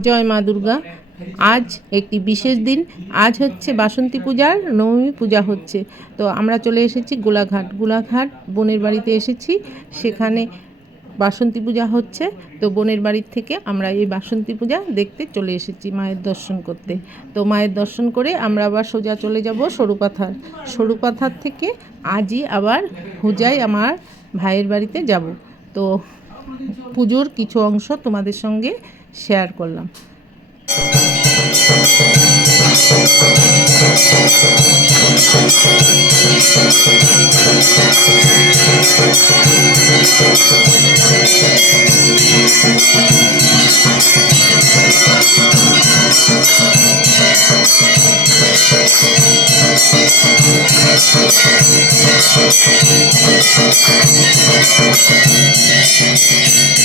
জয় মা দুর্গা। আজ একটি বিশেষ দিন। আজ হচ্ছে বাসন্তী পূজার, নবমী পূজা হচ্ছে। তো আমরা চলে এসেছি গোলাঘাট। গোলাঘাট বোনের বাড়িতে এসেছি। সেখানে বাসন্তী পূজা হচ্ছে। তো বোনের বাড়ির থেকে আমরা এই বাসন্তী পূজা দেখতে চলে এসেছি মায়ের দর্শন করতে। তো মায়ের দর্শন করে আমরা আবার সোজা চলে যাব সরুপাথার। সরুপাথার থেকে আজই আবার হুজাই আমার ভাইয়ের বাড়িতে যাব। তো পুজোর কিছু অংশ তোমাদের সঙ্গে শেয়ার করলাম Thank you.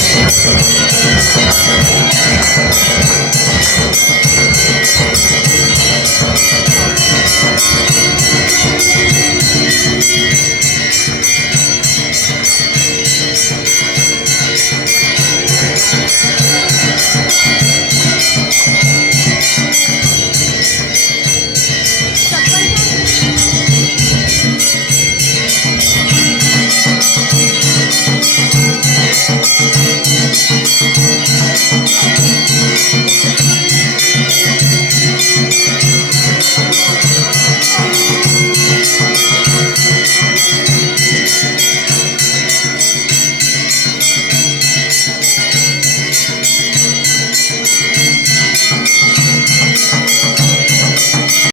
Thank you.